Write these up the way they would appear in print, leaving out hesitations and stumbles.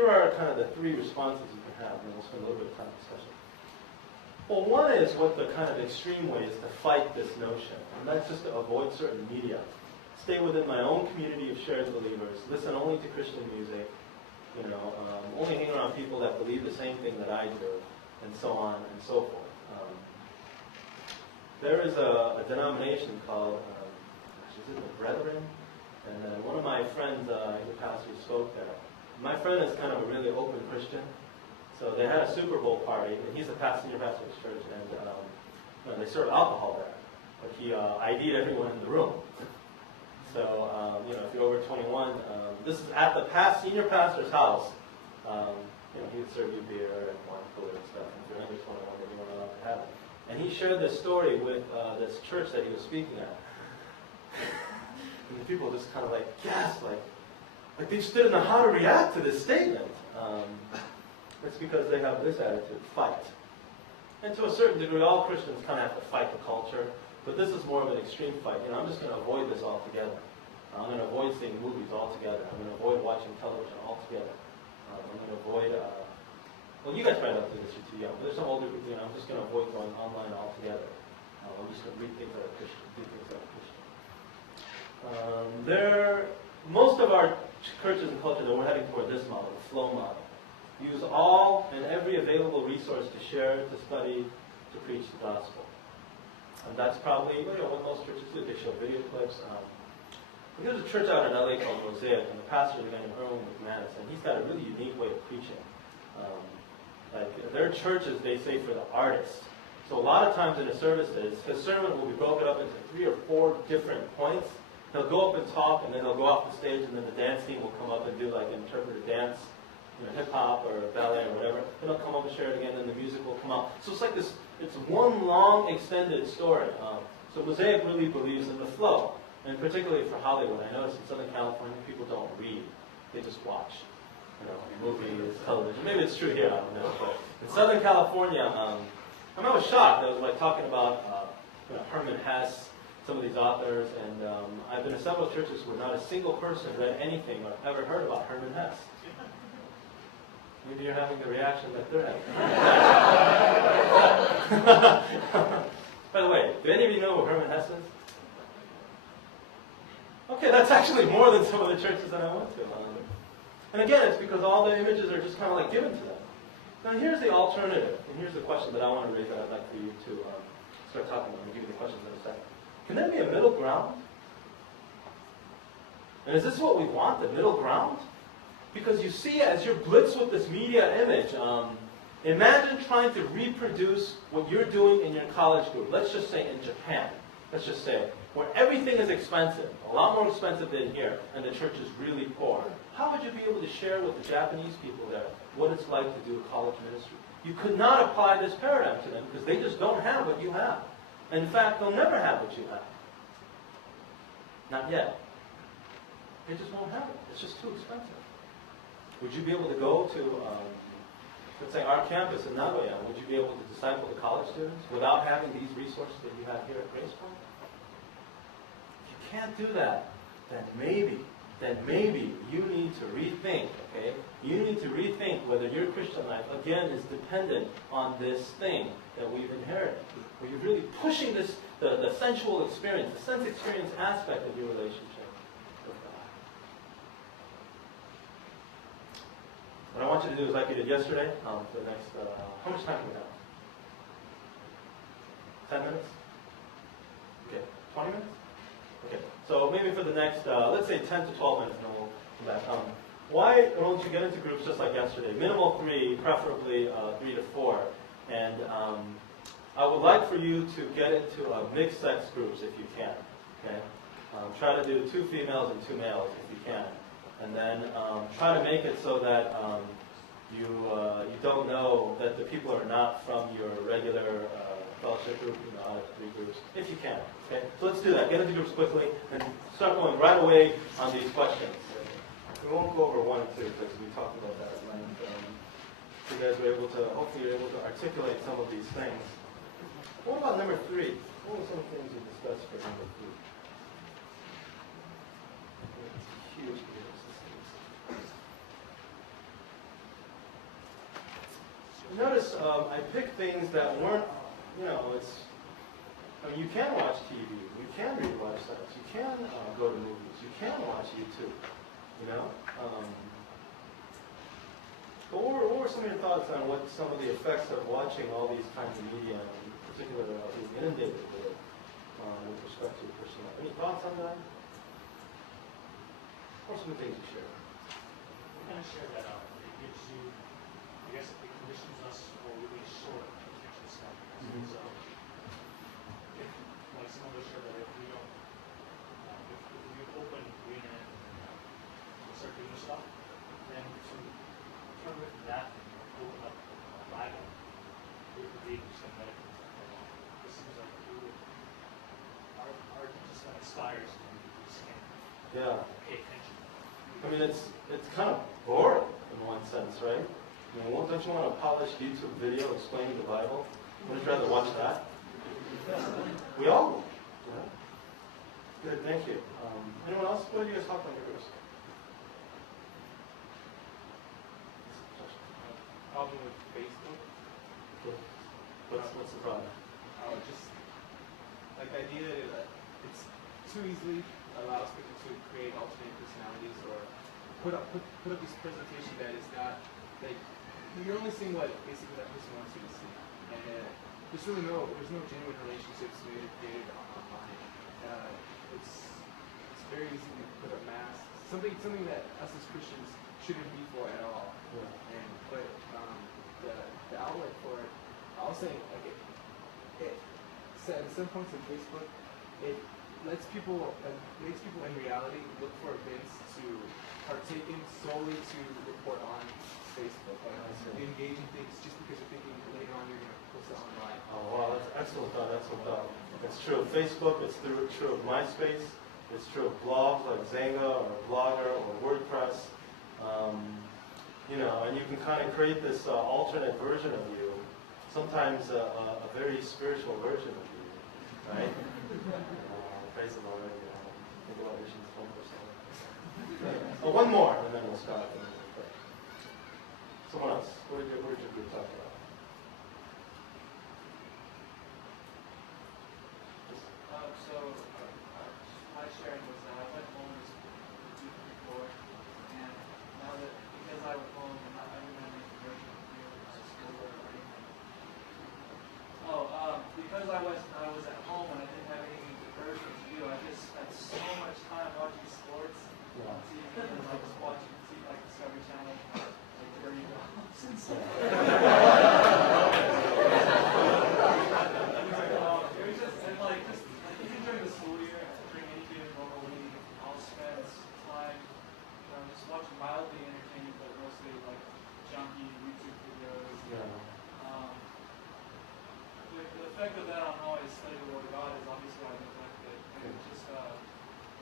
here are kind of the three responses you can have, and we'll spend a little bit of time discussing. Well, one is what the kind of extreme way is to fight this notion, and that's just to avoid certain media. Stay within my own community of shared believers, listen only to Christian music, only hang around people that believe the same thing that I do, and so on and so forth. There is a denomination called, is it the Brethren? And one of my friends, he's a pastor, spoke there. My friend is kind of a really open Christian. So they had a Super Bowl party, and he's a senior pastor of his church, and they serve alcohol there. But he ID'd everyone in the room. So, if you're over 21, this is at the senior pastor's house. He would serve you beer and wine cooler and stuff. And if you're under 21, then you weren't allowed to have it. And he shared this story with this church that he was speaking at. And the people just kind of gasped, like they just didn't know how to react to this statement. It's because they have this attitude, fight. And to a certain degree, all Christians kind of have to fight the culture, but this is more of an extreme fight. I'm just going to avoid this altogether. I'm going to avoid seeing movies altogether. I'm going to avoid watching television altogether. I'm going to avoid, well, you guys probably don't do this, you're too young, but there's some older people, I'm just going to avoid going online altogether. I'm just going to read things that are Christian, do things that are Christian. Most of our churches and cultures, we're heading toward this model, the flow model. Use all and every available resource to share, to study, to preach the gospel. And that's probably what most churches do. They show video clips. There's a church out in LA called Mosaic, and the pastor is a guy named Erwin McManus, and he's got a really unique way of preaching. Their churches, they say, for the artists. So a lot of times in the services, his sermon will be broken up into 3 or 4 different points. He'll go up and talk, and then he'll go off the stage, and then the dance team will come up and do interpretive dance, hip-hop or ballet or whatever. Then he'll come up and share it again, and then the music will come out. So it's like this, it's one long, extended story. So Mosaic really believes in the flow, and particularly for Hollywood. I notice in Southern California, people don't read. They just watch, movies, television. Maybe it's true here, I don't know. But in Southern California, I was shocked. I was talking about Herman Hesse, some of these authors, and I've been to several churches where not a single person read anything or ever heard about Herman Hesse. Maybe you're having the reaction that they're having. By the way, do any of you know who Herman Hesse is? Okay, that's actually more than some of the churches that I went to. And again, it's because all the images are just kind of given to them. Now here's the alternative, and here's the question that I want to raise that I'd like for you to start talking about. I'll give you the questions in a second. Can there be a middle ground? And is this what we want, the middle ground? Because you see, as you're blitzed with this media image, imagine trying to reproduce what you're doing in your college group. Let's just say in Japan. Let's just say, where everything is expensive, a lot more expensive than here, and the church is really poor. How would you be able to share with the Japanese people there what it's like to do a college ministry? You could not apply this paradigm to them because they just don't have what you have. In fact, they'll never have what you have. Not yet. They just won't have it. It's just too expensive. Would you be able to go to, let's say, our campus in Nagoya? Would you be able to disciple the college students without having these resources that you have here at Grace Point? If you can't do that, then maybe you need to rethink, okay? You need to rethink whether your Christian life, again, is dependent on this thing that we've inherited. Where you're really pushing this, the sensual experience, the sense experience aspect of your relationship with God. What I want you to do is like you did yesterday, for the next, how much time do we have? 10 minutes? Okay, 20 minutes? Okay, so maybe for the next, let's say 10 to 12 minutes, and then we'll come back. Why don't you get into groups just like yesterday? Minimal 3, preferably 3 to 4. And I would like for you to get into mixed-sex groups if you can. Okay, try to do 2 females and 2 males if you can, and then try to make it so that you don't know that the people are not from your regular fellowship group, out of 3 groups, if you can. Okay, so let's do that. Get into groups quickly and start going right away on these questions. We won't go over 1 and 2 because we talked about that at length. You guys were able to, hopefully you're able to articulate some of these things. What about number 3? What were some things you discussed for number 3? Huge. notice I picked things that weren't, you can watch TV, you can read websites, you can go to movies, you can watch YouTube, What were some of your thoughts on what some of the effects of watching all these kinds of media, in particular being inundated with respect to your personal life? Any thoughts on that? What are some things you share? I'm going to share that it gives you, I guess it conditions us for really short attention span. So, like some of us share that if we don't, if we open re9 and start doing stuff, then to turn away from that and open up a Bible, we could read some medical stuff. It seems like our attention span expires and we just can't pay attention. I mean, it's kind of boring in one sense, right? Don't you want a polished YouTube video explaining the Bible? Wouldn't you rather watch that? We all would. Yeah. Good, thank you. Anyone else? What did you guys talk about here? Problem with Facebook. What's the problem? Just like the idea that it's too easily allows people to create alternate personalities or put up this presentation that is not like you're only seeing what basically that person wants you to see, and there's no genuine relationships created online. It's very easy to put up masks, something that us as Christians shouldn't be for at all. But the outlet for it, I'll say, like it at some points on Facebook, it makes people in reality look for events to partake in solely to report on Facebook. Engage in things just because you're thinking later on you're going to post it online. Oh wow, that's excellent thought. Excellent thought. It's true of Facebook. It's true of MySpace. It's true of blogs like Zanga or Blogger or WordPress. And you can kind of create this alternate version of you, sometimes a very spiritual version of you, right? Praise the Lord. Think about Visions 1%. One more, and then we'll stop. Someone else. What did your group talk about? My sharing was that I went home this week before, and now that because I was home and I didn't have any conversion to school or anything. Because I was at home and I didn't have anything conversion to do, I just spent so much time watching sports on TV and like just watching like Discovery Channel, like Dirty Dogs and stuff. It was just even during the school year, during any given normal week, I'll spend time just watching mildly entertaining, but mostly like junky YouTube videos. The effect of that on how I study the Word of God is obviously I neglect it. And it's just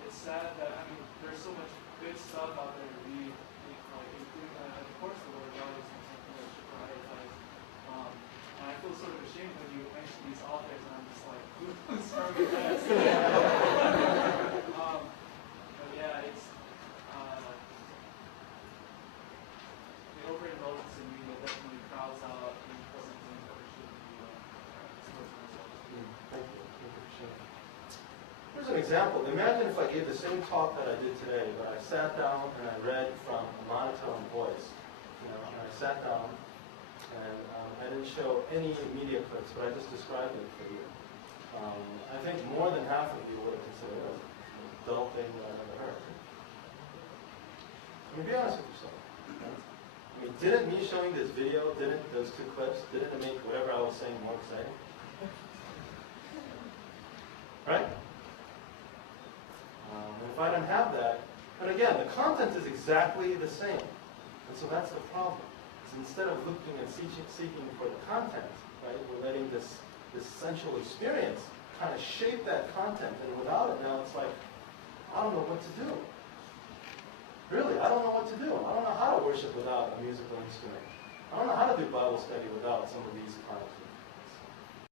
it's sad that there's so much good stuff out there to read, including of course the Word of God is something that should prioritize. And I feel sort of ashamed when you mention these authors, and I'm just like, who's starting that? But yeah, it's the overindulgence in media definitely crowds out the important things that we should be exposing ourselves to. Thank you. Here's an example. Imagine if I gave the same talk that I did today, but I sat down and I read from a monotone voice. And I sat down and I didn't show any media clips, but I just described it for you. I think more than half of you would have considered it a dull thing that I've ever heard. Be honest with yourself. Didn't me showing this video, those two clips, didn't it make whatever I was saying more exciting? Right? If I didn't have that, and again, the content is exactly the same. And so that's the problem. So instead of looking and seeking for the content, right, we're letting this sensual experience kind of shape that content. And without it, now it's like, I don't know what to do. Really, I don't know what to do. I don't know how to worship without a musical instrument. I don't know how to do Bible study without some of these kinds of